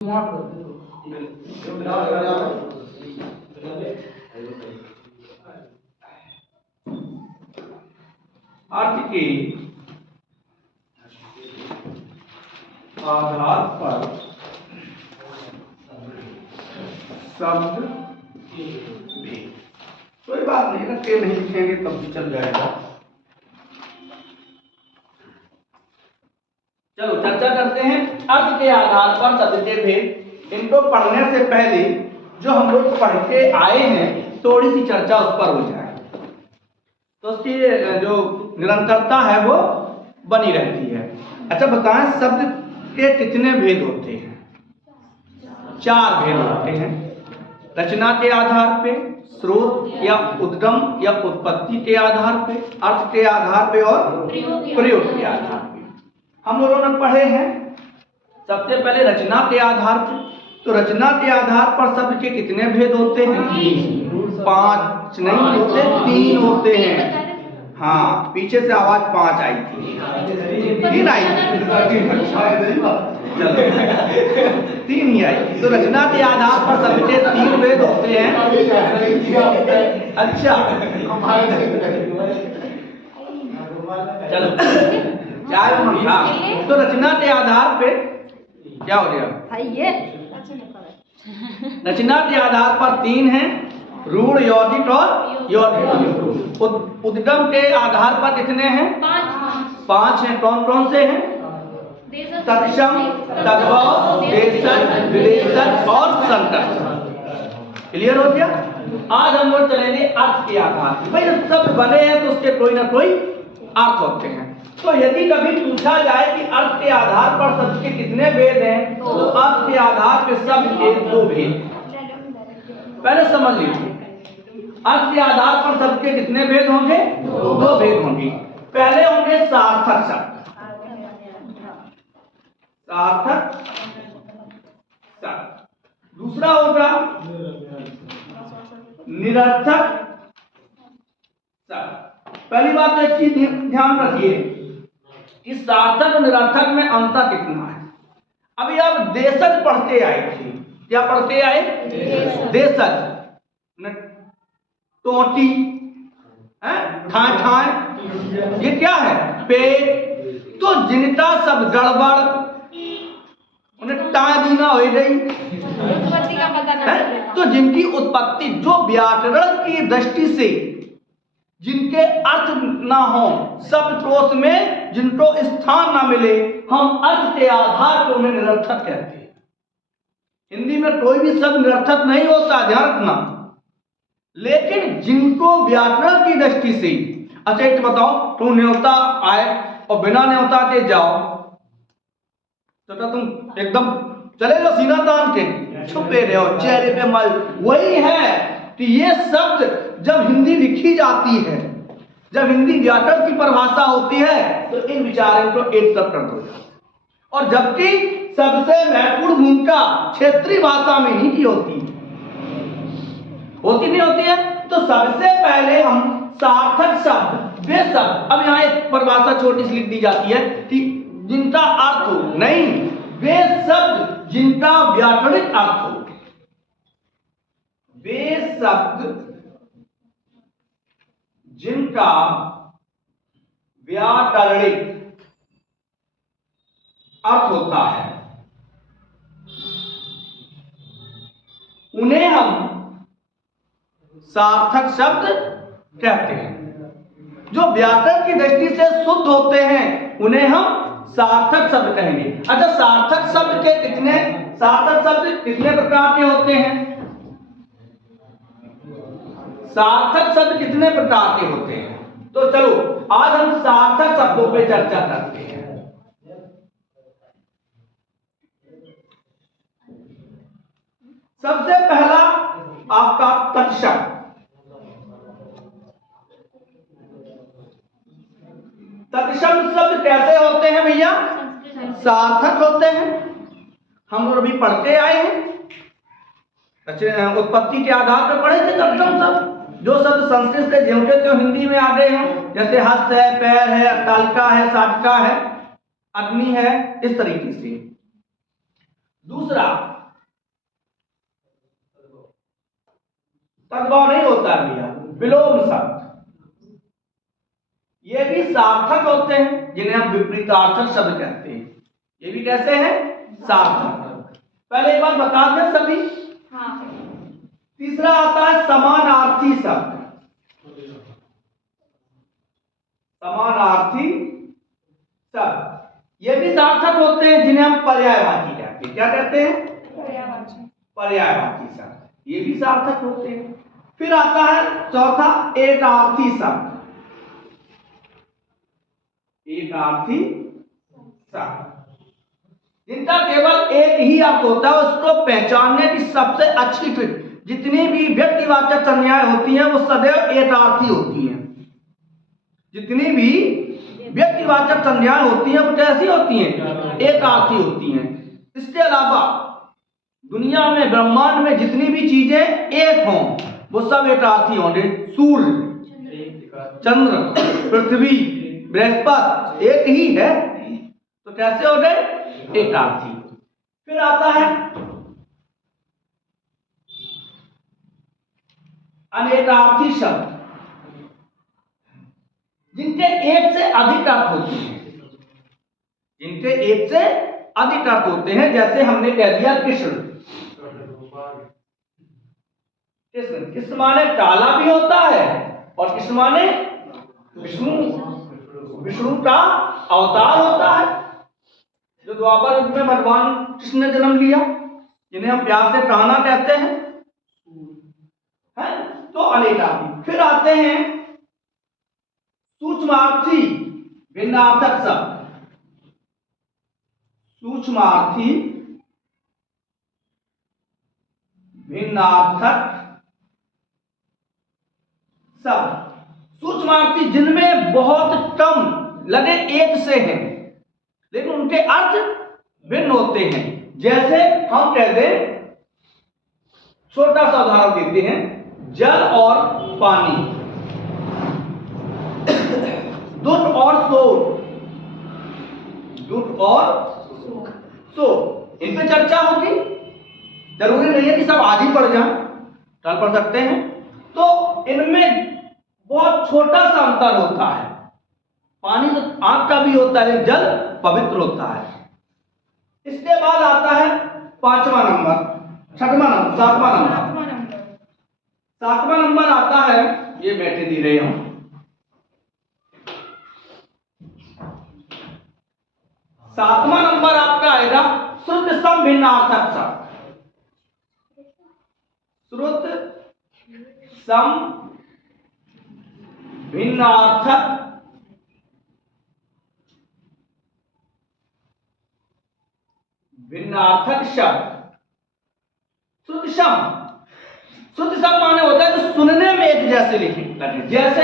अर्थ के आधार पर शब्द भेद। कोई बात नहीं ना, के नहीं लिखेंगे तब भी चल जाएगा। चलो चर्चा करते हैं अर्थ के आधार पर शब्द के भेद। इनको पढ़ने से पहले जो हम लोग पढ़ के आए हैं थोड़ी सी चर्चा उस पर हो जाए तो उसकी जो निरंतरता है वो बनी रहती है। अच्छा बताएं, शब्द के कितने भेद होते हैं? 4 भेद होते हैं। रचना के आधार पे, स्रोत या उद्गम या उत्पत्ति के आधार पे, अर्थ के आधार पे और प्रयोग के आधार पे। हम लोगों ने पढ़े हैं सबसे पहले रचना के आधार पे। तो रचना के आधार पर शब्द के कितने भेद होते हैं? 5 नहीं होते, 3 होते हैं। हाँ, पीछे से आवाज 5 आई थी, 3 आई थी, 3 ही आई। तो रचना के आधार पर शब्द के 3 भेद होते हैं। अच्छा चलो चाय मंगा। तो रचना के आधार पे क्या हो गया? रचना के आधार पर 3 हैं, रूढ़, यौगिक और यौगिक। उद्गम के आधार पर कितने हैं? 5 हैं। कौन कौन से हैं? तत्सम, तद्भव, देशज, विदेशज और संकर्षण। क्लियर हो गया? आज हम लोग चलेंगे अर्थ के आधार पर। भाई जब शब्द बने हैं तो उसके कोई ना कोई अर्थ होते हैं। तो यदि कभी पूछा जाए कि अर्थ के आधार पर शब्द के कितने भेद हैं, तो अर्थ के आधार पर शब्द के 2 भेद। पहले समझ लीजिए, अर्थ के आधार पर शब्द के कितने भेद होंगे? 2 भेद होंगे। पहले होंगे सार्थक शब्द, सार्थक शब्द। दूसरा होगा निरर्थक शब्द। पहली बात तो एक चीज ध्यान रखिए कि सार्थक और निरर्थक में अंतर कितना है। अभी आप देशज पढ़ते आए थे। क्या पढ़ते आए? देशज, टोटी, ठाए ठाए, ये क्या है? पेट। तो जिनका सब गड़बड़ उन्हें टाए दीना हो गई, तो जिनकी उत्पत्ति जो व्याकरण की दृष्टि से जिनके अर्थ ना हो, शब्दकोश में जिनको स्थान ना मिले, हम अर्थ के आधार पर उन्हें निरर्थक कहते हैं। हिंदी में कोई भी शब्द निरर्थक नहीं होता, ध्यान रखना। लेकिन जिनको व्याकरण की दृष्टि से, अच्छा एक बताओ, तुम न्योता आए और बिना न्योता के जाओ तो क्या तुम एकदम चले जाओ सीना तान के? छुपे रहो, चेहरे पे मल। वही है कि ये शब्द जब हिंदी लिखी जाती है, जब हिंदी व्याकरण की परिभाषा होती है, तो इन विचारों को एक तरफ कर दो। और जबकि सबसे महत्वपूर्ण भूमिका क्षेत्रीय भाषा में ही की होती नहीं होती है। तो सबसे पहले हम सार्थक शब्द, वे शब्द, अब यहाँ एक परिभाषा छोटी सी लिख दी जाती है कि जिनका अर्थ हो, नहीं, वे शब्द जिनका व्याकरणिक अर्थ हो, वे शब्द जिनका व्याकरणिक अर्थ होता है, उन्हें हम सार्थक शब्द कहते हैं। जो व्याकरण की दृष्टि से शुद्ध होते हैं उन्हें हम सार्थक शब्द कहेंगे। अच्छा, सार्थक शब्द कितने प्रकार के होते हैं? सार्थक शब्द कितने प्रकार के होते हैं? तो चलो आज हम सार्थक शब्दों पे चर्चा करते हैं। सबसे पहला आपका तत्सम। तत्सम शब्द कैसे होते हैं भैया? सार्थक होते हैं। हम लोग अभी पढ़ते आए हैं, उत्पत्ति के आधार पर पढ़े थे तत्सम शब्द। जो शब्द संस्कृत से ज्यों के त्यों हिंदी में आ गए हैं, जैसे हस्त है, पैर है, अट्टालिका है, शाटिका है, अग्नि है, इस तरीके से। दूसरा तद्भव नहीं होता भैया, विलोम शब्द, ये भी सार्थक होते हैं जिन्हें हम विपरीतार्थक शब्द कहते हैं। ये भी कैसे हैं? सार्थक। पहले एक बार बता दें सभी। हाँ। तीसरा आता है समानार्थी शब्द। समानार्थी शब्द ये भी सार्थक होते हैं जिन्हें हम पर्यायवाची कहते हैं। क्या कहते हैं? पर्यायवाची। पर्यायवाची शब्द ये भी सार्थक होते हैं। फिर आता है चौथा एकार्थी शब्द। एकार्थी शब्द जिनका केवल एक ही अर्थ होता है, उसको पहचानने की सबसे अच्छी ट्रिक, जितनी भी व्यक्तिवाचक संज्ञाएं होती हैं वो सदैव एकार्थी होती हैं। जितनी भी व्यक्तिवाचक संज्ञाएं होती हैं वो कैसी होती हैं? एकार्थी होती हैं। इसके अलावा दुनिया में, ब्रह्मांड में जितनी भी चीजें एक हों वो सब एकार्थी होंगे। सूर्य, चंद्र, पृथ्वी, बृहस्पति एक ही है, तो कैसे हो गए? एकार्थी। फिर आता है अनेकार्थी शब्द, जिनके एक से अधिक अर्थ होते हैं। जिनके एक से अधिक अर्थ होते हैं, जैसे हमने कह दिया कृष्ण। कृष्ण, कृष्ण माने काला भी होता है और कृष्ण माने विष्णु, विष्णु का अवतार होता है, जो द्वापर युग में भगवान कृष्ण ने जन्म लिया, जिन्हें हम प्यार से कान्हा कहते हैं। तो अनेकार्थी। फिर आते हैं सूक्ष्मार्थी भिन्नार्थक शब्द। सूक्ष्मार्थी भिन्नार्थक शब्द, सूक्ष्मार्थी जिनमें बहुत कम लगे एक से हैं लेकिन उनके अर्थ भिन्न होते हैं। जैसे हम कह दें, छोटा सा उदाहरण देते हैं, जल और पानी, दूध और सोड, दूध और सोड, इन पे चर्चा होगी। जरूरी नहीं है कि सब आज ही पढ़ जाएं, कल पढ़ सकते हैं। तो इनमें बहुत छोटा सा अंतर होता है। पानी तो आंख का भी होता है, जल पवित्र होता है। इसके बाद आता है पांचवा नंबर, छठवां नंबर, सातवां नंबर आता है, ये बैठे दे रहे हूं, सातवां नंबर आपका आएगा श्रुत सम भिन्नार्थक शब्द। श्रुत सम भिन्नार्थक शब्द। श्रुत सम माने होता है जो सुनने में एक जैसे लिखे लगे, जैसे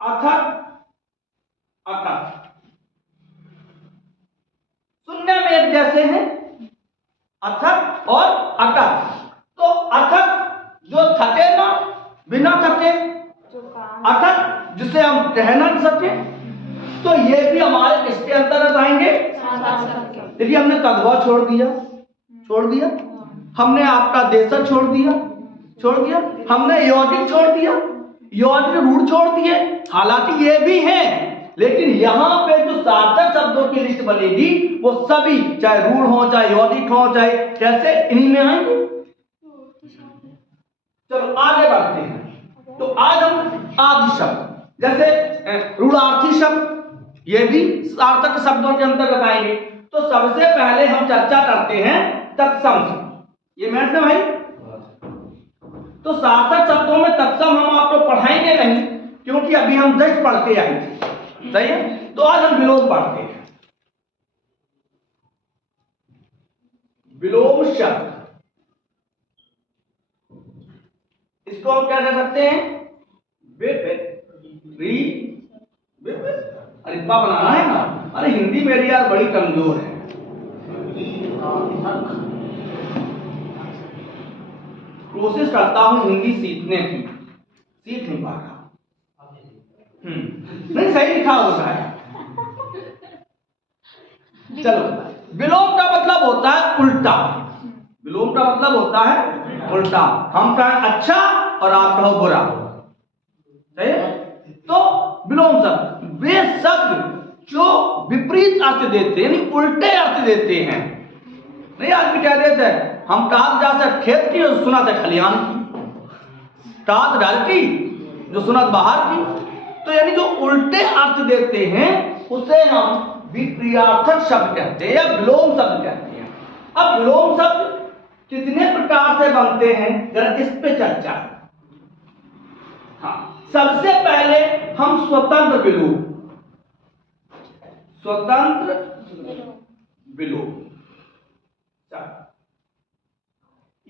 अथक, अकथ, सुनने में एक जैसे हैं अथक और अकथ। तो अथक जो थके ना, बिना थके, अथक जिसे हम कह ना सके, तो ये भी हमारे किसके अंतर्गत आएंगे? देखिए, हमने तद्भव छोड़ दिया, हमने आपका देशज छोड़ दिया, हमने यौगिक छोड़ दिया, यौगिक रूढ़ छोड़ दिए। हालांकि ये भी हैं, लेकिन यहां पे जो सार्थक शब्दों की लिस्ट बनेगी वो सभी, चाहे रूढ़ हो, चाहे यौगिक हो, चाहे कैसे, इन्हीं में आएंगे। चलो आगे बढ़ते हैं। तो आज हम आदि शब्द, जैसे रूढ़ार्थी शब्द, ये भी सार्थक शब्दों के अंतर्गत आएंगे। तो सबसे पहले हम चर्चा करते हैं तत्सम से। ये मैथ है भाई। तो सार्थक शब्दों में तत्सम हम आपको पढ़ाएंगे नहीं, क्योंकि अभी हम जस्ट पढ़ के आए थे, सही है। तो आज हम विलोम पढ़ते हैं। विलोम शब्द, इसको हम क्या कह सकते हैं? अरिपा बनाना है ना। अरे हिंदी मेरी यार बड़ी कमजोर है। कोशिश करता हूं हिंदी सीखने की, सीख नहीं पा रहा। नहीं, सही लिखा होता है। चलो, विलोम का मतलब होता है उल्टा। विलोम का मतलब होता है उल्टा। हम कहें अच्छा और आप कहो बुरा, सही है? तो विलोम शब्द वे शब्द जो विपरीत अर्थ देते हैं, यानी उल्टे अर्थ देते हैं। नहीं, आदमी क्या देते हैं, हम कहा जा से खेत की और सुना था खलियान की, कहा घर की जो सुना बाहर की। तो यानी जो उल्टे अर्थ देते हैं उसे हम विपरीतार्थक शब्द कहते हैं या विलोम शब्द कहते हैं। अब विलोम शब्द कितने प्रकार से बनते हैं, जरा इस पे चर्चा। हाँ, सबसे पहले हम स्वतंत्र विलोम, स्वतंत्र विलोम,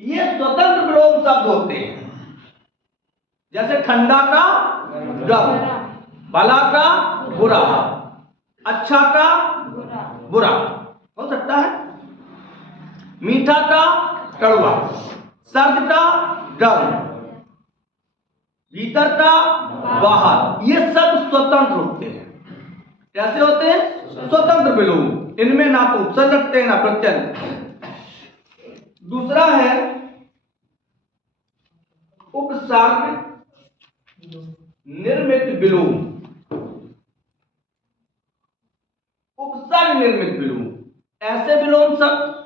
ये स्वतंत्र विलोम शब्द होते हैं। जैसे ठंडा का गर्म, भला का बुरा, अच्छा का बुरा हो सकता है, मीठा का कड़वा, सर्द का गर्म, भीतर का बाहर, ये सब स्वतंत्र होते हैं। कैसे होते हैं? स्वतंत्र विलोम। इनमें ना तो उपसर्ग लगते हैं ना प्रत्यय लगते हैं। दूसरा है उपसर्ग निर्मित विलोम। उपसर्ग निर्मित विलोम ऐसे विलोम शब्द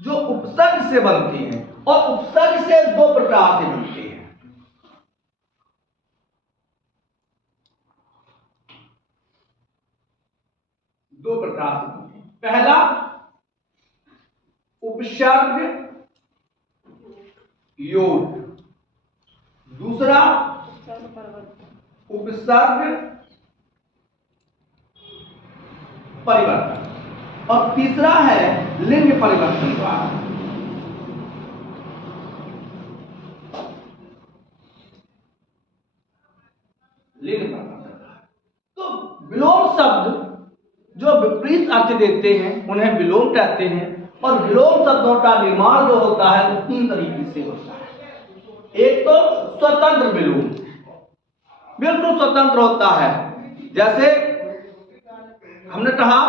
जो उपसर्ग से बनते हैं, और उपसर्ग से दो प्रकार से बनते हैं। दो प्रकार से बनते हैं। पहला उपसर्ग योग, दूसरा उपसर्ग परिवर्तन, और तीसरा है लिंग परिवर्तन द्वारा। लिंग परिवर्तन। तो विलोम शब्द जो विपरीत अर्थ देते हैं उन्हें विलोम कहते हैं। और विलोम शब्दों का निर्माण जो होता है वो तीन तरीके से होता है। एक तो स्वतंत्र विलोम, बिल्कुल स्वतंत्र होता है। जैसे हमने कहा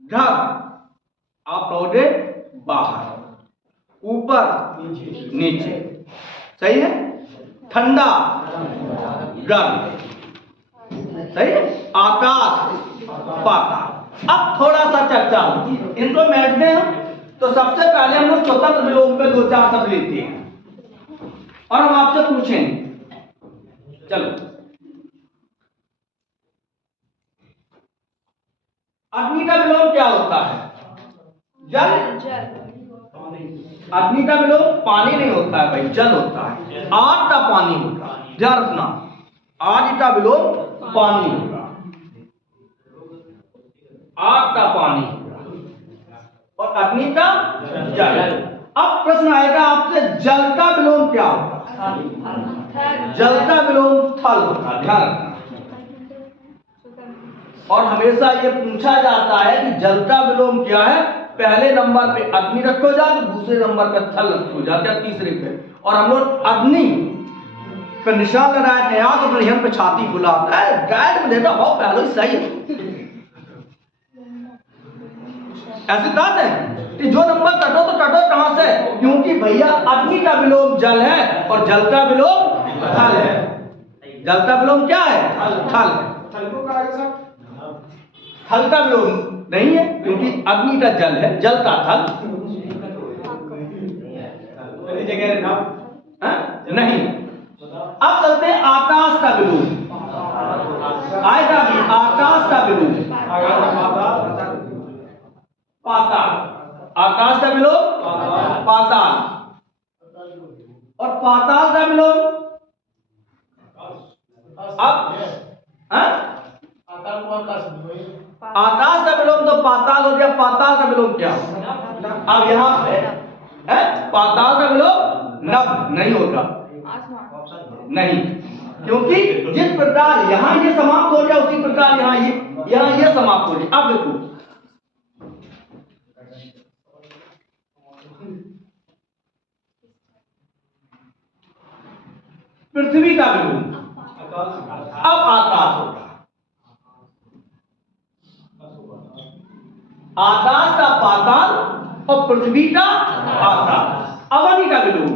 घर, आप कहोगे बाहर, ऊपर नीचे, सही है? ठंडा गर्म, सही है? आकाश पाताल। अब थोड़ा सा चर्चा होती है इनको बैठते हैं। तो सबसे पहले हम लोग स्वतंत्र विलोम पे दो चार शब्द लेते हैं और हम आपसे पूछेंगे। चलो, अग्नि का विलोम क्या होता है? जल। अग्नि का विलोम पानी नहीं होता है भाई, जल होता है। आग का पानी होता है, ध्यान रखना। आग का विलोम पानी होगा, आग का पानी और अग्नि का जल। अब प्रश्न आएगा आपसे, जल का विलोम क्या होगा? जल का विलोम थल होगा, ध्यान रखना। और हमेशा ये पूछा जाता है कि जल का विलोम क्या है। पहले नंबर पे अग्नि रखो जाए, तो दूसरे नंबर पे थल रखो जाते हैं, तीसरे पे। और हम लोग अग्नि पे निशान लगाए थे, याद अपने हम पे छाती फुलाता है, गाइड में देखा हो पहले सही है। ऐसी बात है कि जो नंबर कटो तो कटो कहां से, क्योंकि भैया अग्नि का विलोम जल है और जल का विलोम थल है। जल का विलोम क्या है? थल। थल का विलोम नहीं है, क्योंकि अग्नि का जल है, जल का थल नहीं। अब चलते हैं आकाश का विलोम। आएगा भी आकाश का विलोम, पाताल। आकाश का विलोम पाताल, और पाताल का विलोम अब आकाश का विलोम तो पाताल हो गया। पाताल का विलोम क्या? अब यहां पे पाताल का विलोम नभ नहीं होगा, नहीं, क्योंकि जिस प्रकार यहां ये समाप्त हो गया उसी प्रकार यहां ये समाप्त हो गया। अब देखो, पृथ्वी का विलोम अब आकाश होगा। आकाश का पाताल और पृथ्वी का आकाश। अवनी का विलोम,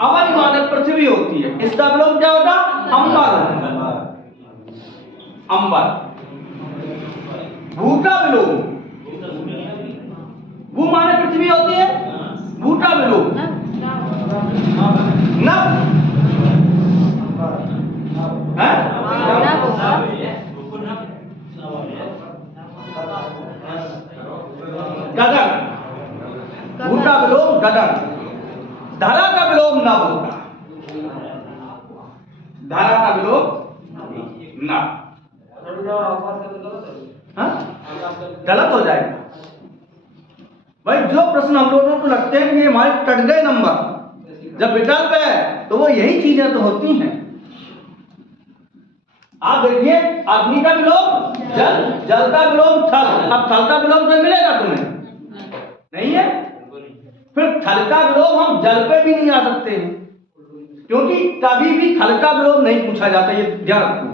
अवनी माने पृथ्वी होती है, इसका विलोम क्या होगा? अंबर। अंबर। भू का विलोम, भू माने पृथ्वी होती है, भू का विलोम नभ है, गगन। भू का विलोम गगन। धरा का विलोम नभ होगा, धरा का विलोम नभ। गलत हो जाएगा भाई। जो प्रश्न हम लोगों को लगते हैं कि हमारे कट गए नंबर, जब विकल्प है तो वो यही चीजें तो होती हैं। आप देखिए, अग्नि का विलोम जल, जल का विलोम थल। अब थल का विलोम तो मिलेगा तुम्हें? नहीं है। फिर थल का विलोम हम जल पे भी नहीं आ सकते हैं, क्योंकि कभी भी थल का विलोम नहीं पूछा जाता, ये ध्यान रखो।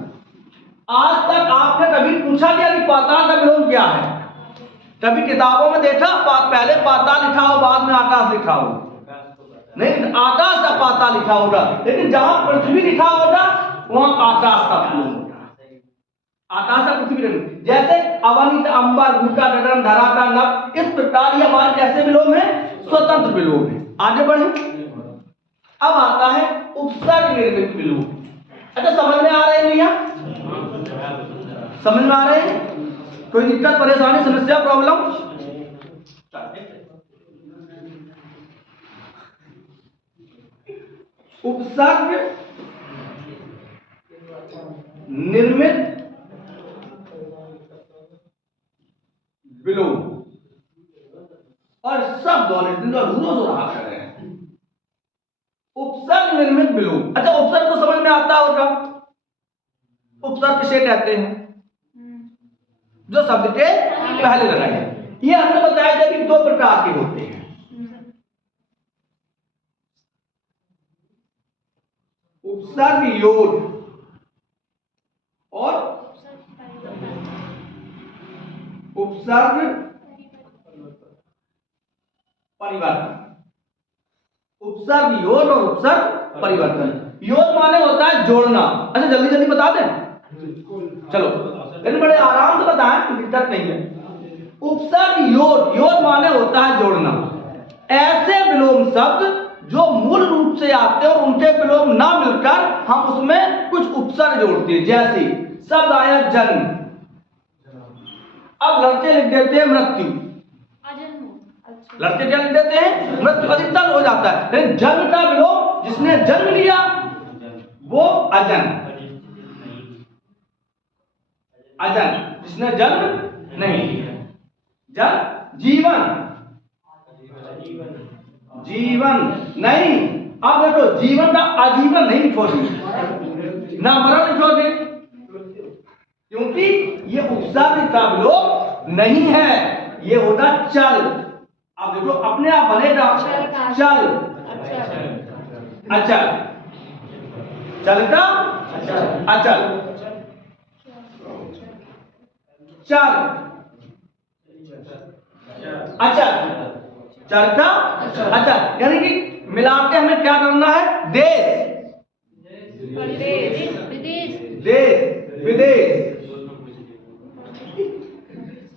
आज तक आपने कभी पूछा क्या कि पाताल का विलोम क्या है? कभी किताबों में देखा पहले पाताल लिखा हो बाद में आकाश लिखा हो? नहीं, आकाश का पाताल लिखा होगा, लेकिन जहां पृथ्वी लिखा होगा वहां आकाश का विलोम होगा। आकाश का पृथ्वी नहीं। जैसे अवनी का अंबर, भू का गगन, धरा का नभ, इस प्रकार ये हमारे कैसे विलोम है? स्वतंत्र विलोम है। आगे बढ़े। अब आता है उपसर्ग निर्मित विलोम। अच्छा, समझ में आ रहे हैं भैया? समझ में आ रहे हैं? कोई दिक्कत, परेशानी, समस्या, प्रॉब्लम? उपसर्ग निर्मित विलोम और शब्द रोज रहा कर रहे हैं। उपसर्ग निर्मित विलोम। अच्छा, उपसर्ग तो समझ में आता होगा। उपसर्ग किसे कहते हैं? जो शब्द के पहले लगाए। ये हमने बताया था कि दो प्रकार के होते हैं। उपसर्ग योग और उपसर्ग परिवर्तन। उपसर्ग योग और उपसर्ग परिवर्तन। योग माने होता है जोड़ना। अच्छा, जल्दी जल्दी बता दें, चलो, लेकिन बड़े आराम से बताएं, कोई दिक्कत नहीं है। उपसर्ग योग, योग माने होता है जोड़ना। ऐसे विलोम शब्द जो मूल रूप से आते हैं और उनके विलोम ना मिलकर हम उसमें कुछ उपसर्ग जोड़ते हैं। जैसे शब्द आया जन्म, अब लड़के लिख देते हैं मृत्यु। लड़के क्या लिख देते हैं? मृत्यु। अधिकतर हो जाता है। लेकिन जन्म का विलोम, जिसने जन्म लिया वो अजन। अजन, जिसने जन्म नहीं लिया। जन जीवन, जीवन नहीं। अब देखो, जीवन का आजीवन नहीं लिखोगे, ना मरण लिखोगे, क्योंकि ये उपसर्ग का विलोम नहीं है, ये होगा चल। अब देखो, अपने आप बनेगा चल। अच्छा, चल का अचल, चल अच्छा, चल का अच्छा, यानी कि मिला के हमें क्या करना है? देश, देश विदेश।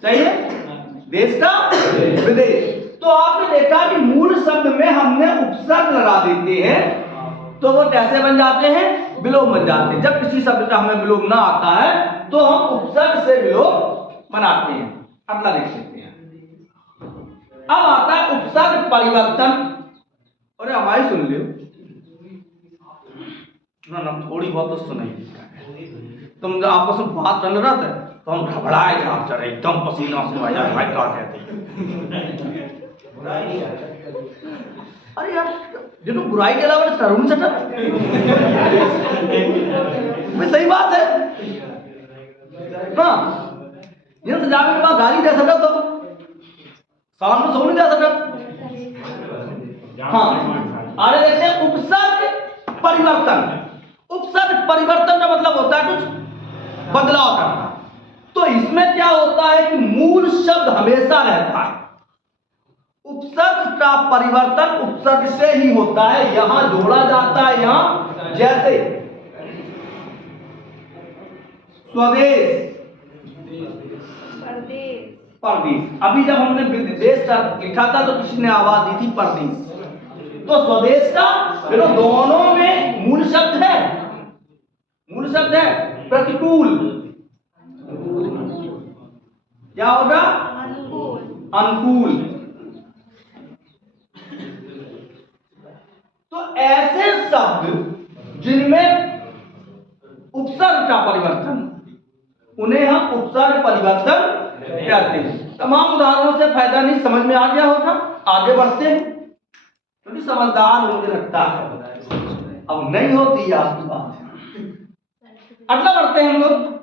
सही है? देश का विदेश। तो आपने देखा कि मूल शब्द में हमने उपसर्ग लगा देते हैं तो वो कैसे बन जाते हैं? विलोम बन जाते हैं। जब किसी शब्द का हमें विलोम ना आता है तो हम उपसर्ग से विलोम बनाते हैं। अगला देख सकते हैं। अब आता है उपसर्ग परिवर्तन। अरे हमारी सुन लियो ना, थोड़ी बहुत तो सुनाई। तुम आपस में बात चल रहा था तो हम घबराए जा चढ़े, एकदम पसीना से आया भाई क्या कहते। अरे यार, ये तो बुराई के अलावा करूँ सटा। सही बात है ना। ये तो जाके के बाद गाली दे सका तो शाम को सो नहीं दे सका। हाँ, अरे देखते हैं उपसर्ग परिवर्तन। उपसर्ग परिवर्तन का मतलब होता है कुछ बदलाव करना। तो इसमें क्या होता है कि मूल शब्द हमेशा रहता है, उपसर्ग का परिवर्तन उपसर्ग से ही होता है, यहां जोड़ा जाता है। यहां जैसे स्वदेश, परदेश। अभी जब हमने विदेश लिखा था तो किसी ने आवाज दी थी परदेश। तो स्वदेश का दोनों में मूल शब्द है, मूल शब्द है प्रतिकूल। क्या होगा? अनुकूल। तो ऐसे शब्द जिनमें उपसर्ग का परिवर्तन, उन्हें हम उपसर्ग परिवर्तन कहते हैं। तमाम उदाहरणों से फायदा नहीं, समझ में आ गया होगा। आगे बढ़ते हैं, क्योंकि समझदार मुझे लगता है, अब नहीं होती आपकी बात। अगला बढ़ते हैं हम लोग।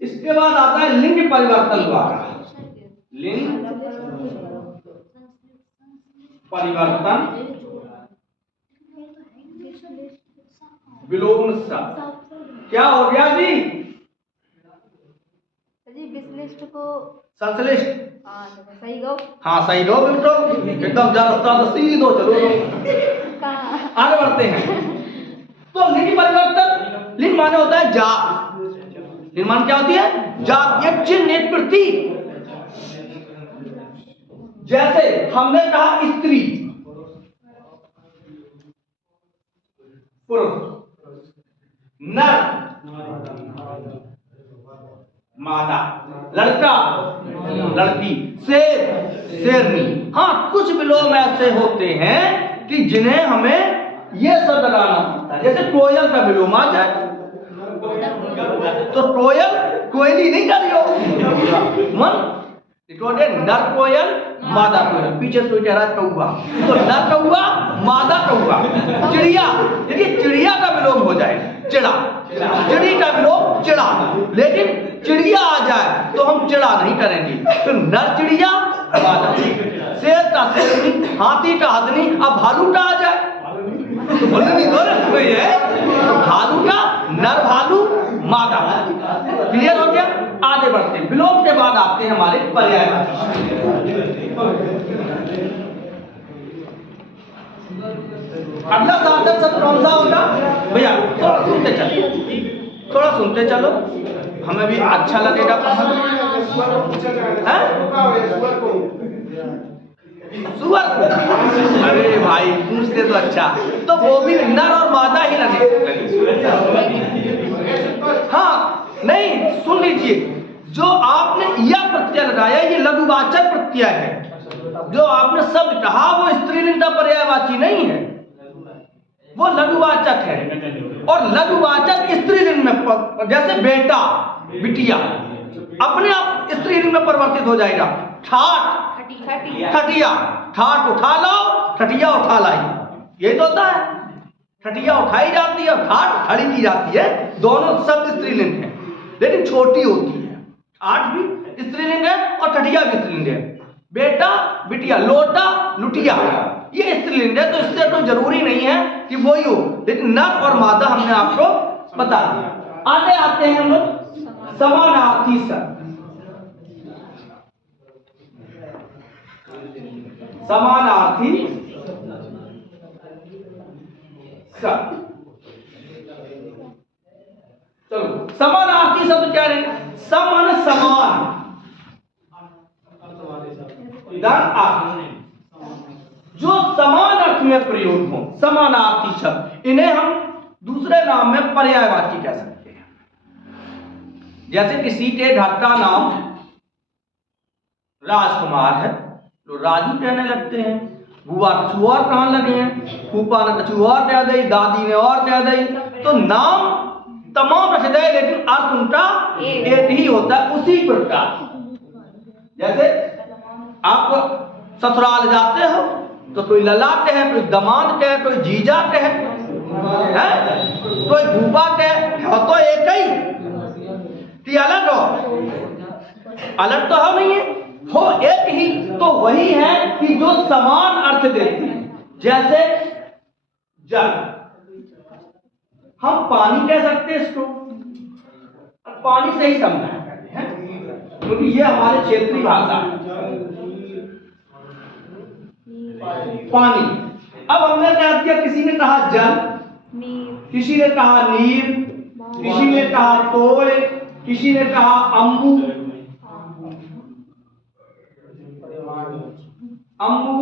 इसके बाद आता है लिंग परिवर्तन द्वारा। लिंग परिवर्तन विलोम शब्द। क्या हो गया जी? विश्लिष्ट को संश्लिष्ट। सही गो। हाँ सही गो, बिल्कुल एकदम रास्ता सीधो चलो। आगे बढ़ते हैं। तो लिंग परिवर्तन, लिंग माने होता है जात। लिंग माने क्या होती है? जात, एक चिन्ह, एक प्रतीक। जैसे हमने कहा स्त्री, पुरुष, नर, मादा, लड़का, लड़की, शेर, शेरनी। हाँ, कुछ विलोम ऐसे होते हैं कि जिन्हें हमें ये शब्द लगाना पड़ता है। जैसे कोयल का विलोम आ जाए तो कोयल कोयली नहीं कर रही हो मन, नर कोयल, मादा कोयल। पीछे से कह रहा है कौआ, तो नर कौआ, मादा कौआ। चिड़िया, देखिए चिड़िया का विलोम हो जाए चिड़ा, चिड़ी का विलोम चिड़ा। लेकिन चिड़िया आ जाए तो हम चिड़ा नहीं करेंगे, तो नर चिड़िया, मादा। शेर का शेरनी, हाथी का हथनी। अब भालू का आ जाए तो बोले नहीं दो कोई है, भालू का नर भालू, मादा। क्लियर हो गया? आगे बढ़ते हैं। विलोम के बाद आते हैं हमारे पर्यायवाची। अगला सार्थक शब्द कौन सा होगा भैया? थोड़ा सुनते चलो, थोड़ा सुनते चलो, हमें भी अच्छा लगेगा पसंद। सुअर? अरे भाई पूछते तो अच्छा, तो वो भी नर और मादा ही लगे। हाँ नहीं, सुन लीजिए, जो आपने या प्रत्यय लगाया ये लघुवाचक प्रत्यय है। जो आपने शब्द कहा वो स्त्रीलिंग का पर्यायवाची नहीं है, वो लघुवाचक है। और लघुवाचक स्त्रीलिंग में, जैसे बेटा, बिटिया, अपने आप स्त्रीलिंग में परिवर्तित हो जाएगा। ठाट, ठटिया, ठाट उठा लाओ, ठटिया उठा लाई, यही तो होता है। ठटिया उठाई जाती है और ठाट खड़ी की जाती है। दोनों शब्द स्त्रीलिंग है, लेकिन छोटी होती है। ठाट भी स्त्रीलिंग है और ठटिया भी स्त्रीलिंग है। बेटा, बिटिया, लोटा, लुटिया, ये स्त्रीलिंग है। तो इससे कोई जरूरी नहीं है कि वही हो, लेकिन नर और मादा हमने आपको बता दिया। आगे आते हैं हम लोग समानार्थी शब्द। समानार्थी शब्द, चलो समानार्थी शब्द क्या है? सम माने समान, जो समान अर्थ में प्रयोग हो, समानार्थी शब्द, इन्हें हम दूसरे नाम में पर्यायवाची कह सकते हैं। जैसे किसी के घर का नाम राजकुमार है तो राजू कहने लगते हैं, बुआ कुछ और कहने लगे हैं, फूफा ने कुछ और कह दी, दादी ने और कह दी। तो नाम तमाम रख दे, लेकिन अर्थ उनका एक ही होता है। उसी प्रकार जैसे आप ससुराल जाते हो तो कोई ललाट है, कोई दमाद कहे, कोई जीजा कहे, कोई फूफा कहे, हो तो एक ही, अलग हो, अलग तो हो नहीं है, हो एक ही। तो वही है कि जो समान अर्थ देते हैं। जैसे जल, हम पानी कह सकते हैं इसको, पानी से ही समझा है पहले, हैं? क्योंकि ये हमारे क्षेत्रीय भाषा है। पानी। अब हमने क्या किया, किसी ने कहा जल, किसी ने कहा नीर, किसी ने कहा तोय, किसी ने कहा अम्बु, अम्बु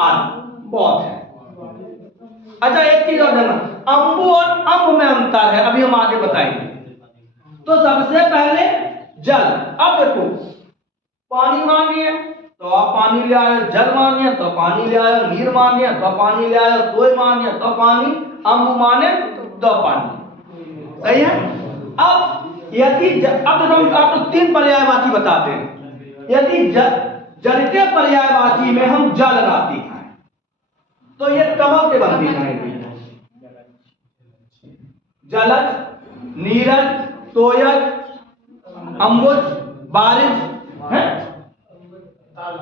आदि बहुत है। अच्छा एक चीज और जानना, अम्बु और अम्ब में अंतर है, अभी हम आगे बताएंगे। तो सबसे पहले जल। अब देखो पानी मांगिए तो आप पानी ले आए, जल मांगिए तो पानी ले आए, नीर मांगिए तो पानी ले आए, तोय मांगिए तो पानी, अम्बु माने तो पानी। सही है। अब यदि अब तो हम आपको तीन पर्यायवाची बताते हैं। यदि जल के पर्यायवाची में हम जल लगाते हैं तो ये कमल के बनती है, जलज, नीरज, तोयज, अम्बुज, बारिज है।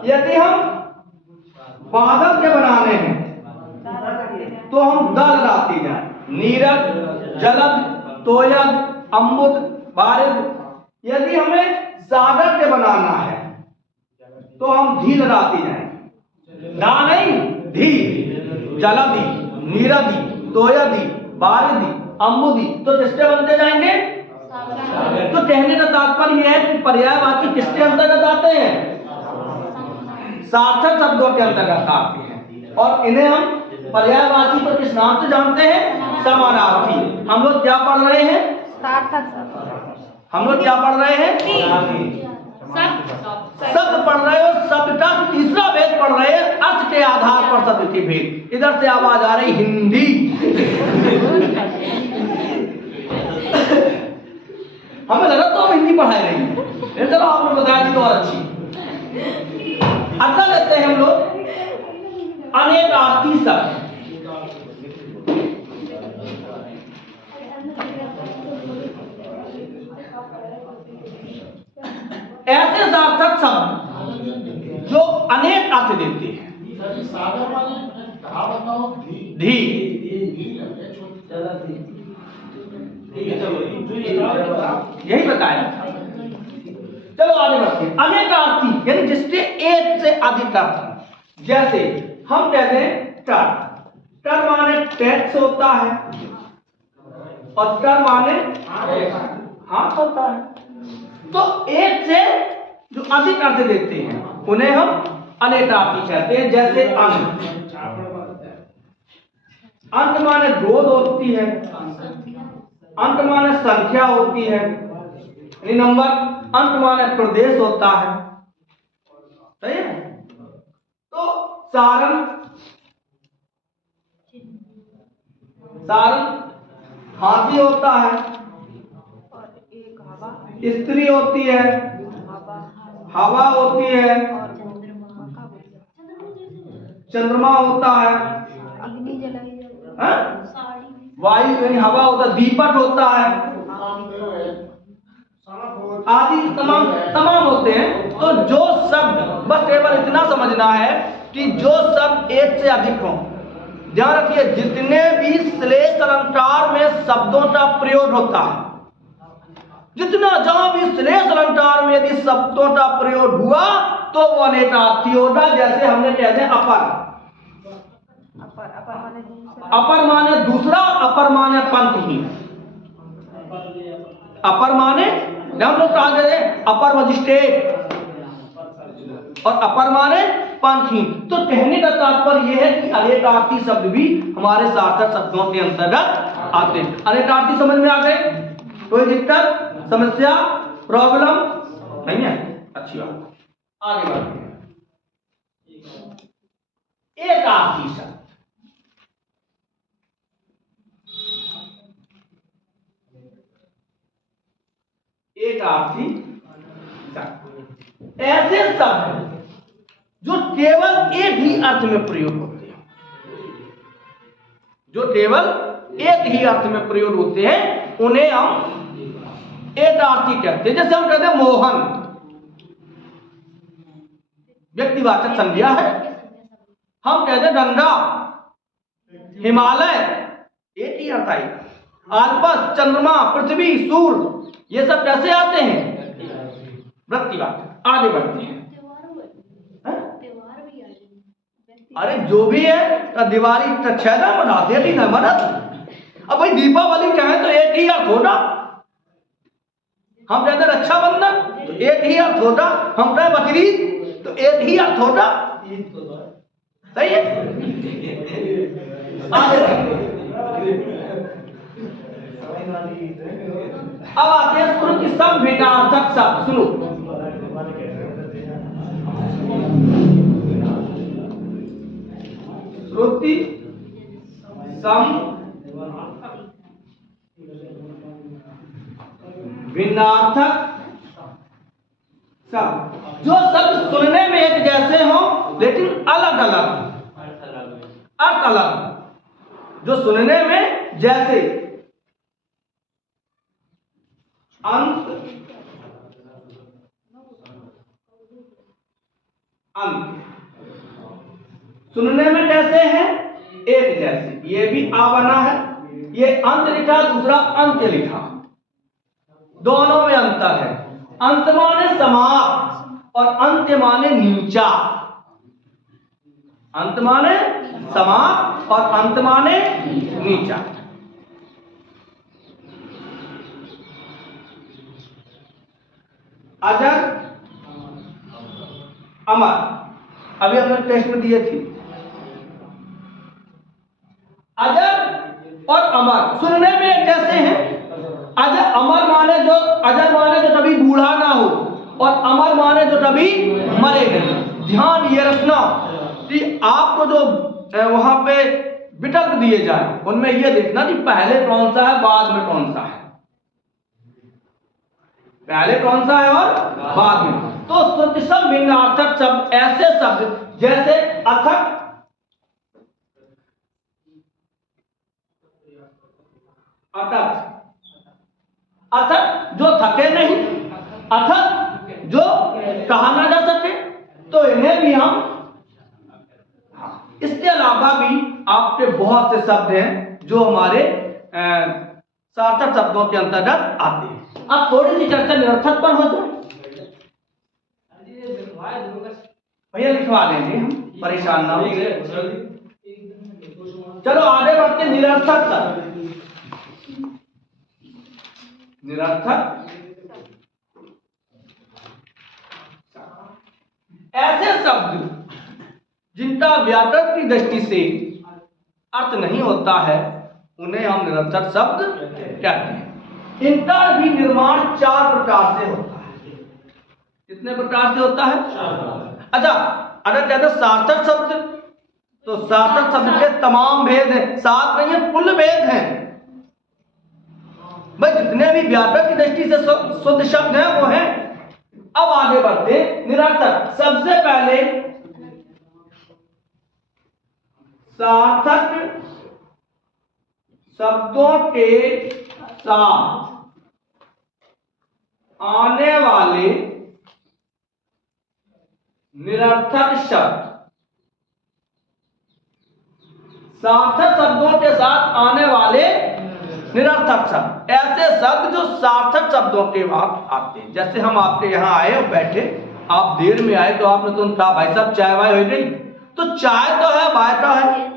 यदि हम बादल के बनाने हैं तो हम दल लगाते जाए, नीरज, जलद, तोयज, अम्बुज, बारिज। यदि हमें सागर के बनाना है तो हम धी लगाते जाए, ना नहीं धी, जलदी, नीरदी, तोयदी, बारिदी, अम्बुदी। तो किसके बनते जाएंगे? तो कहने का तात्पर्य यह है कि पर्यायवाची किसके अंतर्गत आते हैं? सार्थक शब्दों के अंतर्गत आते हैं। और इन्हें हम पर्यायवाची को किस नाम से जानते हैं? समानार्थी। हम लोग क्या पढ़ रहे हैं? सार्थक शब्द। हम लोग क्या पढ़ रहे हैं? शब्द पढ़ रहे हो, शब्द का तीसरा भेद पढ़ रहे हैं, अर्थ के आधार पर शब्द के भेद। इधर से आवाज आ रही हिंदी। हमें लगा तो हम हिंदी पढ़ाई रही है, चलो आप लोग बता दी तो और अच्छी। अगला लेते हैं हम लोग अनेकार्थी शब्द। ऐसे सार्थक शब्द जो अनेक अर्थ देते हैं। धी, यही बताया। चलो आगे बढ़ते हैं। अनेकार्थी यानी जिसके एक से अधिक अर्थ। जैसे हम कहते हैं टर, टर माने टैक्स होता है और टर माने हाथ होता है। तो एक से जो अधिक अर्थ देते हैं उन्हें हम अनेकार्थी कहते हैं। जैसे अंक, अंक माने गोद होती है, अंक माने संख्या होती है, नंबर। अंक माने प्रदेश होता है। सही है। तो सारण, सारण हाथी होता है, स्त्री होती है, हवा होती है, चंद्रमा होता है, अग्नि जलाई, वायु यानी हवा होता है, दीपक होता है आदि तमाम होते हैं। तो जो शब्द, बस केवल इतना समझना है कि जो शब्द एक से अधिक हों, ध्यान रखिए जितने भी श्लेष अलंकार में शब्दों का प्रयोग होता है, जितना जहां भी श्लेष अलंकार में यदि शब्दों का प्रयोग हुआ तो वो अनेकार्थी होगा। जैसे हमने कहते हैं अपर, अपर माने दूसरा, अपर माने पंथहीन। अपर माने हम लोग कहा गए अपर मजिस्ट्रेट और अपर माने पंथहीन। तो कहने का तात्पर्य यह है कि अनेकार्थी शब्द भी हमारे सार्थक शब्दों के अंतर्गत आते हैं। अनेकार्थी समझ में आ गए? कोई दिक्कत, समस्या, प्रॉब्लम नहीं है? अच्छी बात। आगे बढ़ते हैं। एकार्थी शब्द, एकार्थी शब्द ऐसे शब्द जो केवल एक ही अर्थ में प्रयोग होते हैं, जो केवल एक ही अर्थ में प्रयोग होते हैं उन्हें हम एकार्थी कहते हैं। जैसे हम कहते हैं मोहन, व्यक्तिवाचक संज्ञा है। हम कहते हैं गंगा, हिमालय, एक ही अर्थ आएगा। आलपस, चंद्रमा, पृथ्वी, सूर्य, ये सब कैसे आते हैं? वृत्तिवाचक। आगे बढ़ते हैं। अरे जो भी है तो दिवाली तो छेदा मनाते हैं ना मनत। अब भाई दीपावली चाहे तो एक ही अर्थ होगा, हम कहते रक्षाबंधन तो एक ही अर्थ होगा, हम कहें बकरीद तो एक ही अर्थ होगा। सही है। अब आते हैं श्रुति सम भिन्नार्थक शब्द। सुनो, श्रुति सम भिन्नार्थक शब्द, जो शब्द सुनने में एक जैसे हो लेकिन अलग अलग अर्थ अलग, जो सुनने में जैसे अंत अंत सुनने में कैसे हैं? एक जैसे। ये भी आ बना है, ये अंत लिखा, दूसरा अंत लिखा, दोनों में अंतर है। अंत माने समाप्त और अंत माने नीचा। अंत माने समाप्त और अंत माने नीचा। अजर अमर, अभी हमने टेस्ट में दिए थे। अजर और अमर सुनने में एक जैसे हैं। अजर अमर माने जो, अजर माने जो कभी बूढ़ा ना हो, और अमर माने जो कभी मरे नहीं। ध्यान ये रखना कि आपको जो वहां पे विकल्प दिए जाए उनमें ये देखना कि पहले कौन सा है बाद में कौन सा है, पहले कौन सा है और बाद में। तो श्रुति सम भिन्नार्थक शब्द ऐसे शब्द जैसे अथक, अथक, अथक जो थके नहीं, अथक जो कहा ना जा सके, तो इन्हें भी हम। इसके अलावा भी आपके बहुत से शब्द हैं जो हमारे सार्थक शब्दों के अंतर्गत आते हैं। अब थोड़ी सी चर्चा निरर्थक पर हो जाए। भैया लिखवा लेंगे हम, परेशान ना हो। चलो आगे बढ़ते। निरर्थक शब्द, निरर्थक ऐसे शब्द जिनका व्याकरण की दृष्टि से अर्थ नहीं होता है, उन्हें हम निरर्थक शब्द कहते हैं। इनका भी निर्माण 4 प्रकार से होता है। कितने प्रकार से होता है? अच्छा, अगर कहते सार्थक शब्द, तो सार्थक शब्द के तमाम भेद हैं, 7 नहीं है, कुल भेद हैं। भाई जितने भी व्याकरण की दृष्टि से शुद्ध शब्द हैं वो हैं। अब आगे बढ़ते निरर्थक। सबसे पहले सार्थक शब्दों के साथ आने वाले निरर्थक शब्द। सार्थक शब्दों के साथ आने वाले निरर्थक शब्द, ऐसे शब्द जो सार्थक शब्दों के बाद आते हैं। जैसे हम आपके यहाँ आए और बैठे, आप देर में आए तो आपने तो कहा भाई साहब चाय वाय हो गई, तो चाय तो है, वाय का है।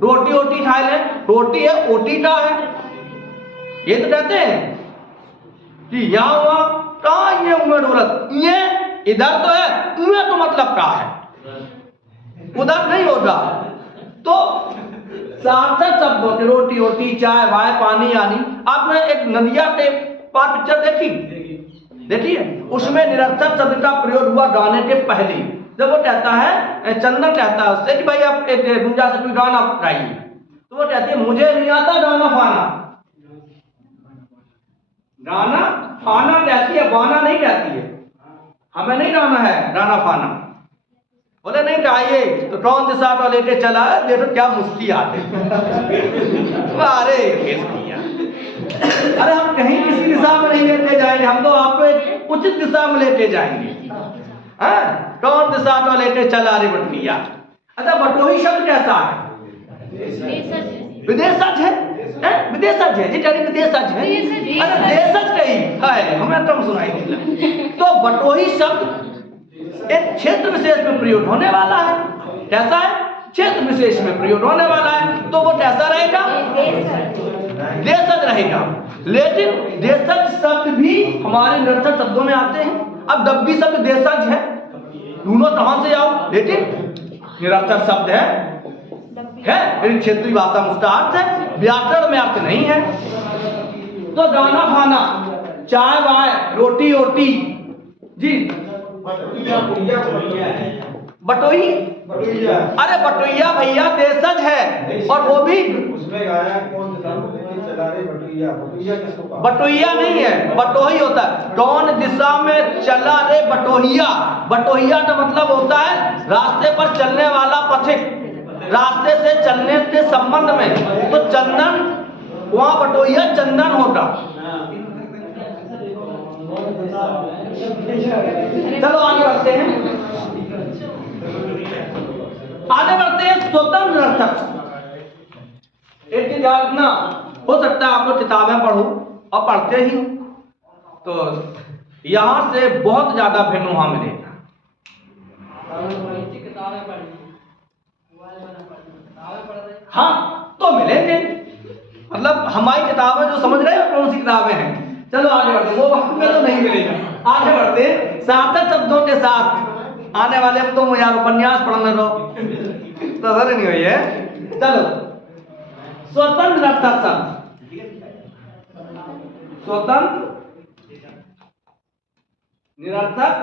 रोटी ओटी खा ले, रोटी है, ओटी का है। ये तो कहते हैं कि यहाँ हुआ कहा, ये उम्र ढोलक, ये इधर तो है, उम्र तो मतलब का है, उधर नहीं होगा। तो सार्थक शब्दों के रोटी ओटी, चाय वाय, पानी आनी। आपने एक नदिया के पार पिक्चर देखिए, उसमें निरर्थक शब्द का प्रयोग हुआ गाने के पहले। जब वो कहता है, चंदन कहता है उससे कि भाई आप एक गुंजा से कोई गाना गाइए, तो वो कहती है मुझे नहीं आता गाना फाना। गाना फाना कहती है, वाना नहीं कहती है। हमें नहीं गाना है गाना फाना। बोले नहीं गाइए, तो कौन दिशा को लेके चला है, देखो क्या मुस्की आते। अरे हम कहीं किसी दिशा में नहीं लेके जाएंगे, हम तो आपको एक उचित दिशा में लेके जाएंगे। कौन दिशा को लेके चला रे बटुइया। अच्छा, बटोही शब्द कैसा है? विदेशज है, विदेशज है जी, विदेशज है। अरे देशज कही, है, हमें तब सुनाई दिला। तो बटोही शब्द एक क्षेत्र विशेष में प्रयोग होने वाला है। कैसा है? क्षेत्र विशेष में प्रयोग होने वाला है, तो वो कैसा रहेगा? देशज रहेगा। लेकिन देशज शब्द भी हमारे निरर्थक शब्दों में आते हैं। अब डब्बी शब्द देशज है, ढूंढो कहां से आओ, लेकिन निरर्थक शब्द है, लेकिन क्षेत्रीय भाषा में उसका अर्थ है, व्याकरण में अर्थ नहीं है। तो दाना खाना, चाय वाय, रोटी ओटी, जी बटोही, अरे बटोइया भैया देशज है, और वो भी उसमें गाया कौन दिशा में चला रे बटोइया, बटोइया किसको कहा? बटोहिया नहीं है, बटोही होता है। कौन दिशा में चला रे बटोहिया। बटोहिया का मतलब होता है रास्ते पर चलने वाला पथिक, रास्ते से चलने के संबंध में। तो चंदन, वहां बटोहिया चंदन होगा। चलो आगे बढ़ते हैं, आगे बढ़ते हैं। स्वतंत्र अर्थक, एक चीज याद रखना, हो सकता है आप लोग किताबें पढ़ो और पढ़ते ही हो, तो यहां से बहुत ज्यादा भिन्न वहां मिलेगा। हाँ तो मिलेंगे, मतलब हमारी किताबें जो समझ रहे हो कौन सी किताबें हैं। चलो आगे बढ़ते, वो वक्त में तो नहीं मिलेगा। आगे बढ़ते, सार्थक शब्दों के साथ आने वाले, अब तो यार उपन्यास पढ़ने दो तो असर नहीं हुई है। चलो, स्वतंत्र अर्थक शब्द, स्वतंत्र निरर्थक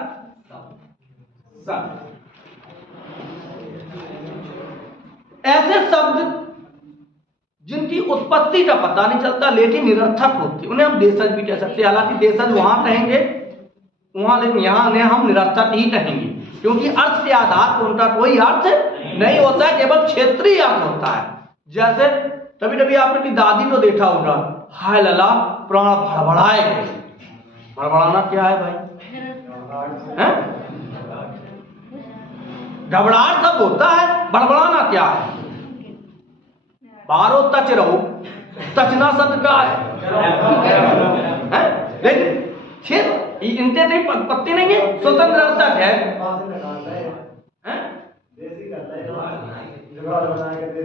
शब्द, ऐसे शब्द जिनकी उत्पत्ति का पता नहीं चलता लेकिन निरर्थक होती, उन्हें हम देशज भी कह सकते हैं। हालांकि देशज वहां कहेंगे वहां, लेकिन यहाँ उन्हें हम निरर्थक ही कहेंगे, क्योंकि अर्थ के आधार पर उनका कोई अर्थ नहीं होता है, केवल क्षेत्रीय अर्थ होता है। जैसे कभी कभी आपने की दादी को देखा होगा, हाय लला प्राण भड़बड़ाए गए। भड़बड़ाना क्या है भाई? घबराहट सब होता है, बड़बड़ाना क्या है? बारो तच रहो, तचना शब्द का है? लेकिन इनके पत्ते नहीं है, स्वतंत्र अर्थक है।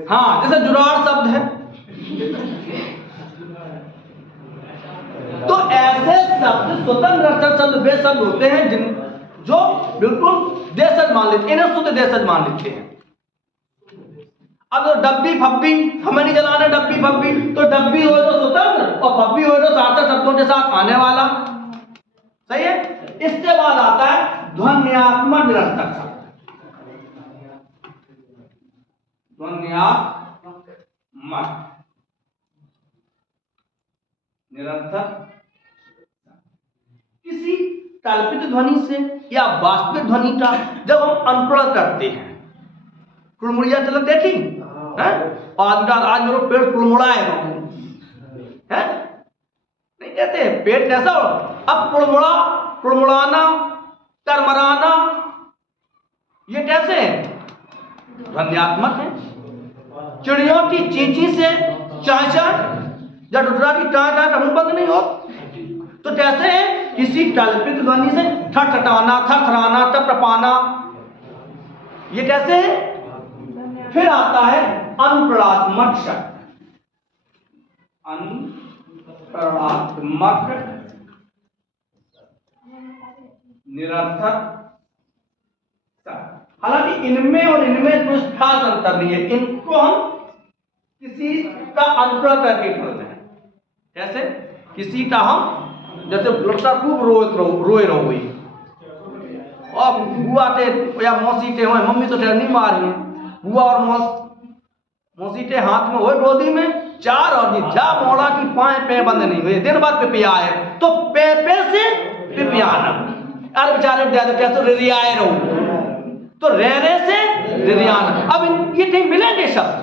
हाँ, जैसे जुगाड़ शब्द है। तो ऐसे शब्द स्वतंत्र अर्थक शब्द वे शब्द होते हैं जिन जो बिल्कुल देशज मान लेते हैं, इन्हें शुद्ध देशज मान लेते हैं। अब तो डब्बी फब्बी हमें नहीं चलाना, डब्बी फब्बी तो डब्बी हो तो स्वतंत्र और फब्बी हो तो सार्थक शब्दों के साथ आने वाला, सही है। इसके बाद आता है ध्वन्यात्मक निरर्थक शब्द, ध्वन्यात्मक निरर्थक, किसी कल्पित ध्वनि से या वास्तविक ध्वनि का जब हम अनुकरण करते हैं, कुड़मुड़िया चलो देखी है, आज मेरे पेट कुड़मुड़ा है नहीं कहते पेट कैसा हो। अब कुड़मुड़ा, कुड़मुड़ाना, तरमराना, ये कैसे है? ध्वन्यात्मक है। चिड़ियों की चींची से चाय चाय, या दूसरा की चाय चाय मुंह बंद नहीं हो, तो कैसे है? किसी कल्पित ध्वनि से ठठठाना, थरथराना, टपटपाना, ये कैसे है? फिर आता है अनुप्रणात्मक शब्द, अनुप्रणात्मक निरर्थक शब्द। हालांकि इनमें और इनमें कुछ खास अंतर नहीं है, इनको हम किसी का अनुकरण करके पढ़ते हैं। कैसे? किसी का हम, जैसे लड़का खूब रोए रहोगी और बुआ के या मौसी के हुए, मम्मी तो नहीं मारी है, बुआ और मौसी के हाथ में हो गोदी में चार और जी जा मोड़ा की पाए पे बंद नहीं हुए, दिन भर पिपिया है, तो पे से पिपियाना। अरे बेचारे कैसे रिरियाए रहो, तो रहने से रिरियाना। अब ये कहीं मिलेंगे शब्द,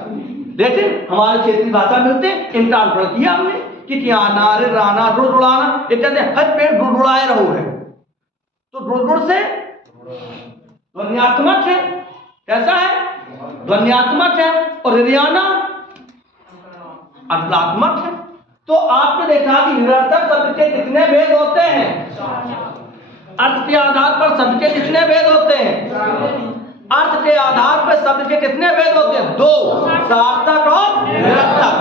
लेकिन हमारे क्षेत्रीय भाषा मिलते, इनका अनुकरण किया हमने कि कियाना, रिराना, डुड़डुड़ाना, ये कहते हैं हर पेड़ डुड़डुड़ाए रहो है, तो डुड़डुड़ से ध्वन्यात्मक है। कैसा है? ध्वन्यात्मक है। और रिरियाना अनुकरणात्मक है। तो आपने देखा कि निरर्थक शब्द के कितने भेद होते हैं? के आधार पर शब्द के कितने भेद होते हैं? अर्थ के आधार पर शब्द के कितने भेद होते हैं? 2, सार्थक और निरर्थक।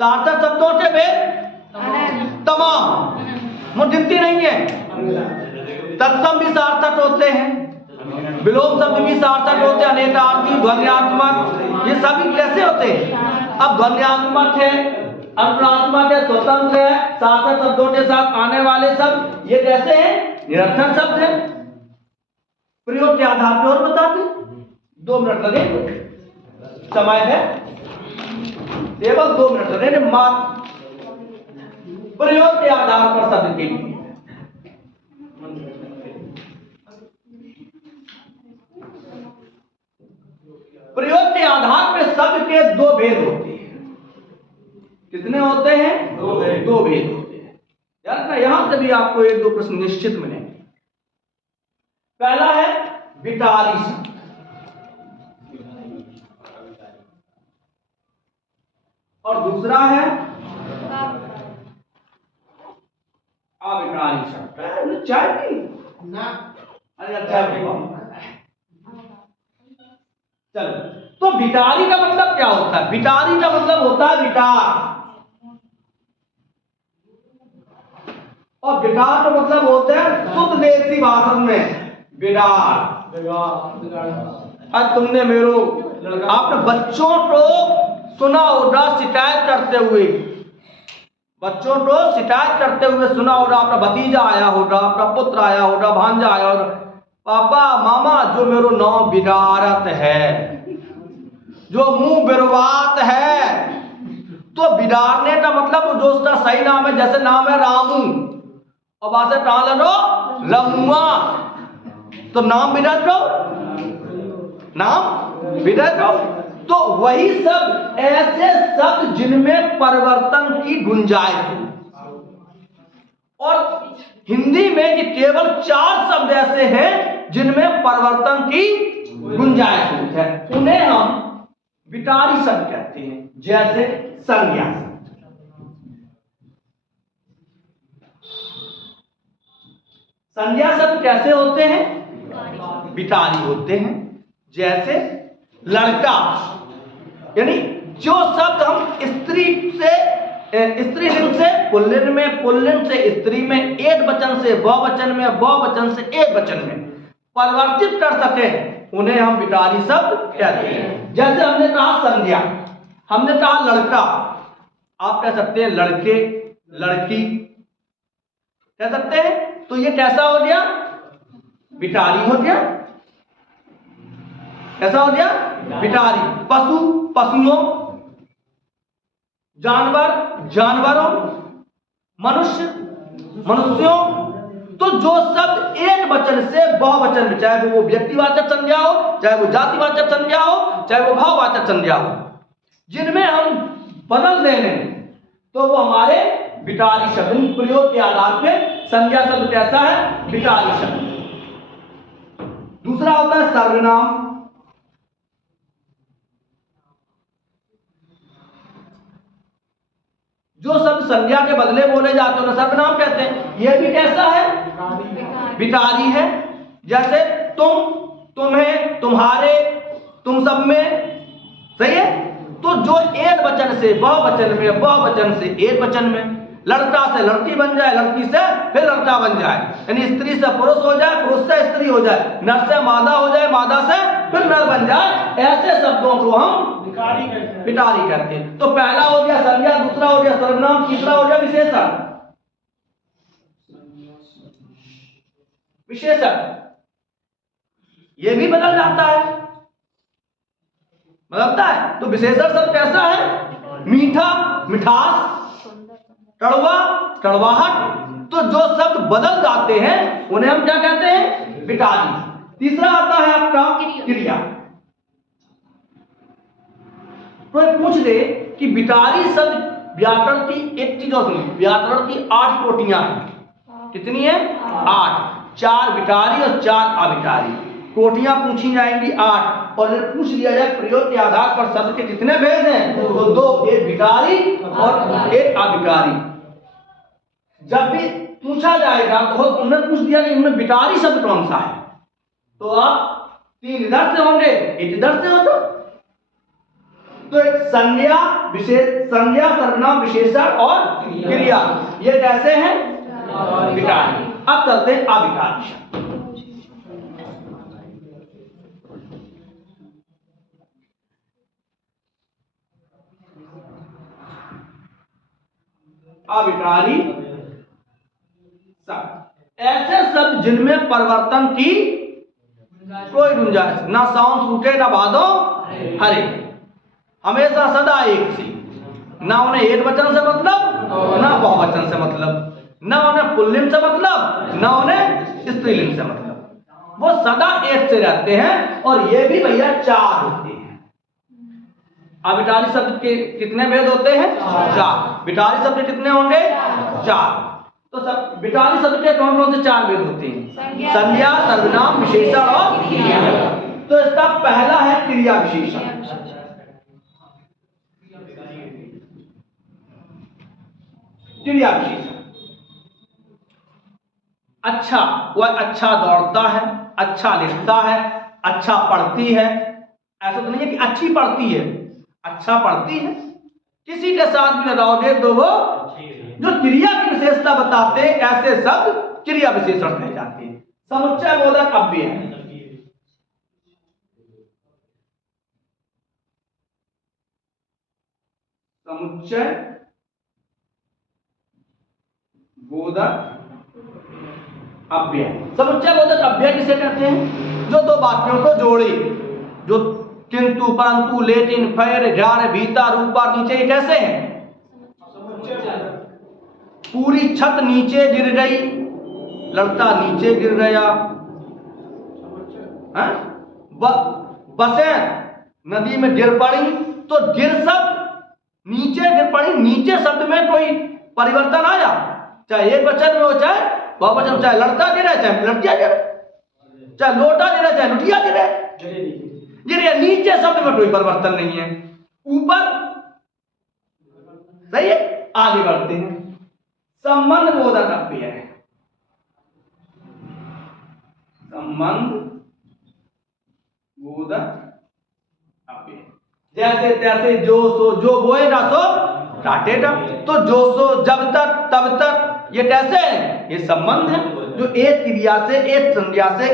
सार्थक शब्दों के भेद तमाम, गिनती नहीं है। तत्सम भी सार्थक होते हैं, विलोम शब्द भी सार्थक होते हैं, अनेकार्थी, ध्वन्यात्मक, ये सभी कैसे होते हैं? अब ध्वन्यात्मक है, अनुप्रात्मक है, स्वतंत्र है, सार्थक शब्दों के साथ आने वाले शब्द ये कैसे हैं? निरर्थक शब्द है। प्रयोग के आधार पर और बताते, 2 मिनट लगेंगे, समय है केवल 2 मिनट लगेंगे मात्र प्रयोग के आधार पर शब्द के लिए। प्रयोग के आधार पर शब्द के 2 भेद होते हैं। कितने होते हैं? 2 भेद होते हैं। यार ना, यहां से भी आपको 1-2 प्रश्न निश्चित मिलेंगे। पहला है विकारी शब्द, और दूसरा है अविकारी शब्द। चाय पी ना? अरे चाय पी। चलो, तो विकारी का मतलब क्या होता है? विकारी का मतलब होता है विकार, और विकार का मतलब होता है शुद्ध देसी भाषा में विकार। आज तुमने आपने बच्चों को सुना होगा शिकायत करते हुए, बच्चों को शिकायत करते हुए सुना होगा, आपका भतीजा आया होगा, आपका पुत्र आया होगा, भांजा आया होगा, पापा मामा जो मेरो नाम बिगाड़त है, जो मुंह बिरवात है। तो बिगाड़ने का मतलब जो उसका सही नाम है, जैसे नाम है रामू, और वहां से कहां लो? रमुआ, तो नाम बिगड़ दो, नाम बिगड़ दो। तो वही सब ऐसे शब्द जिनमें परिवर्तन की गुंजाइश है। और हिंदी में कि केवल 4 शब्द ऐसे हैं जिनमें परिवर्तन की गुंजाइश है, उन्हें हम विकारी शब्द कहते हैं। जैसे संज्ञा शब्द, संज्ञा शब्द कैसे होते हैं? विकारी होते हैं। जैसे लड़का, यानी जो शब्द हम स्त्री से स्त्रीलिंग से पुल्लिंग में, पुल्लिंग से स्त्री में, एक वचन से बहुवचन में, बहुवचन से एक वचन में परिवर्तित कर सके, उन्हें हम विकारी शब्द कहते हैं। जैसे हमने कहा संज्ञा, हमने कहा लड़का, आप कह सकते हैं लड़के, लड़की कह सकते हैं। तो ये कैसा हो गया? विकारी हो गया। कैसा हो गया? विकारी। पशु, पशुओं, जानवर, जानवरों, मनुष्य, मनुष्यों। तो जो शब्द एक वचन से बहुवचन में, चाहे वो व्यक्तिवाचक संज्ञा हो, चाहे वो जातिवाचक संज्ञा हो, चाहे वो भाववाचक संज्ञा हो, जिनमें हम बदल देंगे तो वो हमारे विकारी शब्द। प्रयोग के आधार पे संज्ञा शब्द कैसा है? विकारी शब्द। दूसरा होता है सर्वनाम। जो शब्द संज्ञा के बदले बोले जाते हैं सर्वनाम कहते हैं। यह भी कैसा है? विकारी है। जैसे तुम, तुम्हें, तुम्हारे, तुम सब में, सही है। तो जो एक वचन से बहुवचन में, बहुवचन से एक वचन में, लड़का से लड़की बन जाए, लड़की से फिर लड़का बन जाए, यानी स्त्री से पुरुष हो जाए, पुरुष से स्त्री हो जाए, नर से मादा हो जाए, मादा से फिर नर बन जाए, ऐसे शब्दों को हम विकारी कहते हैं। तो पहला हो गया संज्ञा, दूसरा हो गया सर्वनाम, तीसरा हो गया विशेषण। विशेषण ये भी बदल जाता है, बदलता है। तो विशेषण शब्द कैसा है? मीठा, मिठास, कड़वा, कड़वाहट। तो जो शब्द बदल जाते हैं उन्हें हम क्या कहते हैं? विकारी। तीसरा आता है आपका क्रिया। तो पूछ दे कि विकारी शब्द व्याकरण की एक चीज और, व्याकरण की 8 कोटियां हैं। कितनी है? 8। 4 विकारी और 4 अविकारी कोटियां पूछी जाएंगी 8। और पूछ लिया जाए प्रयोग के आधार पर शब्द के कितने भेद हैं, तो 2, एक विकारी और एक अविकारी। जब भी पूछा जाएगा तो उन्होंने पूछ दिया कि इनमें विटारी शब्द कौन सा है, तो आप 3 इधर से होंगे, 1 इधर से होगा। तो एक संज्ञा, विशेष, संज्ञा, सर्वनाम, विशेषण और क्रिया, ये कैसे हैं? विटारी। अब चलते हैं अविटारी शब्द। अविटारी शब्द ऐसे शब्द जिनमें परिवर्तन की कोई गुंजाइश, ना साउंड छूटे ना भादो हरे, हमेशा सदा एक सी, ना उन्हें एक वचन से मतलब ना बहुवचन से मतलब, ना उन्हें पुल्लिंग से मतलब ना उन्हें स्त्रीलिंग से मतलब, वो सदा एक से रहते हैं। और ये भी भैया 4 होते हैं। अविटारी शब्द के कितने भेद होते हैं? 4। विटारी शब्द कितने होंगे? 4। तो सब विटारी शब्द के कौन कौन से 4 भेद होते हैं? संज्ञा, सर्वनाम, विशेषण और क्रिया। तो इसका पहला है क्रिया विशेषण। क्रिया विशेषण, अच्छा, वह अच्छा दौड़ता है, अच्छा लिखता है, अच्छा पढ़ती है। ऐसा तो नहीं है कि अच्छी पढ़ती है, अच्छा पढ़ती है। किसी के साथ भी लगाओगे तो वो जो क्रिया की विशेषता बताते हैं, ऐसे शब्द क्रिया विशेषण कहे जाते हैं। समुच्चय बोधक अव्यय, समुच्चय बोधक अव्यय। समुच्चय बोधक अव्यय किसे कहते हैं? जो 2 वाक्यों को जोड़े, जो किंतु, परंतु, लेकिन, फिर, ध्यान, भीतर, ऊपर, नीचे, ये कैसे हैं? पूरी छत नीचे गिर गई, लड़का नीचे गिर गया, बसें नदी में गिर पड़ी, तो गिर शब्द नीचे गिर पड़ी, नीचे शब्द में कोई परिवर्तन आया, चाहे एक वचन में हो चाहे बहुवचन, चाहे लड़का गिरे चाहे लड़कियां गिरे, चाहे लोटा गिरे चाहे लुटिया गिरे, गिरे, नीचे शब्द में कोई परिवर्तन नहीं है, ऊपर सही है। आगे बढ़ते हैं। संबंध बोधक अव्यय, संबंध बोधक अव्यय, जैसे तैसे, जो सो, जो बोएगा सो काटेगा। तो जो सो, जब तक, तब तक, ये कैसे है? ये संबंध है, जो एक क्रिया से, एक संज्ञा से,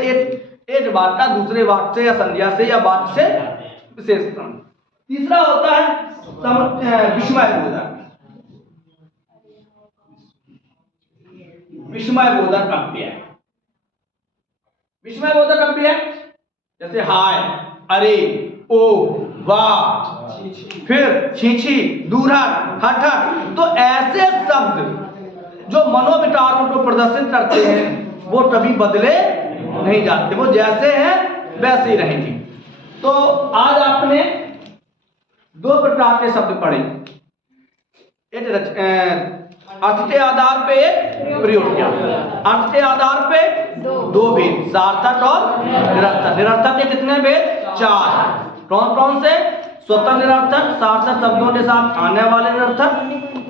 एक वाक्य का दूसरे वाक्य से या संज्ञा से या वाक्य से विशेष संबंध। तीसरा होता है विस्मय बोधक, विस्मय बोधक अव्यय। विस्मय बोधक अव्यय जैसे हाय, अरे, ओ, वाह, फिर, छीछी, दूरहट, हठहट। तो ऐसे शब्द जो मनोविकारों को प्रदर्शित करते हैं वो कभी बदले नहीं जाते, वो जैसे हैं वैसे ही रहेंगे। तो आज आपने 2 प्रकार के शब्द पढ़े, एक अर्थ के आधार पे एक प्रयोग किया, अर्थ के आधार पे 2 भेद, सार्थक और निरर्थक। निरर्थक के कितने भेद? 4। कौन कौन से? स्वतः निरर्थक, सार्थक शब्दों के साथ आने वाले निरर्थक,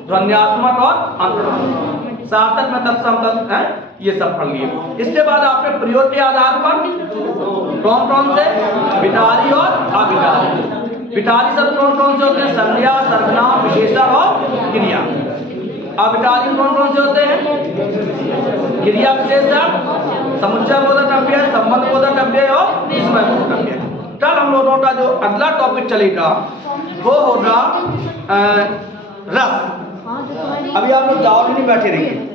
ध्वन्यात्मक और अंतरात्मक। सार्थक में तत्सम है, ये सब पढ़ लिए। इसके बाद आपने प्रयोग के आधार पर कौन कौन से? विटारी और अविटारी। विटारी शब्द कौन कौन से होते हैं? संज्ञा, सर्वनाम, विशेषण और क्रिया। अविटारी कौन कौन से होते हैं? क्रिया विशेषण, समुच्चय बोधक अव्यय, संबंध बोधक अव्यय और विस्मय बोधक अव्यय। कल हम लोगों का जो अगला टॉपिक चलेगा वो होगा रस। अभी आप लोग जाओ नहीं बैठे रहिए।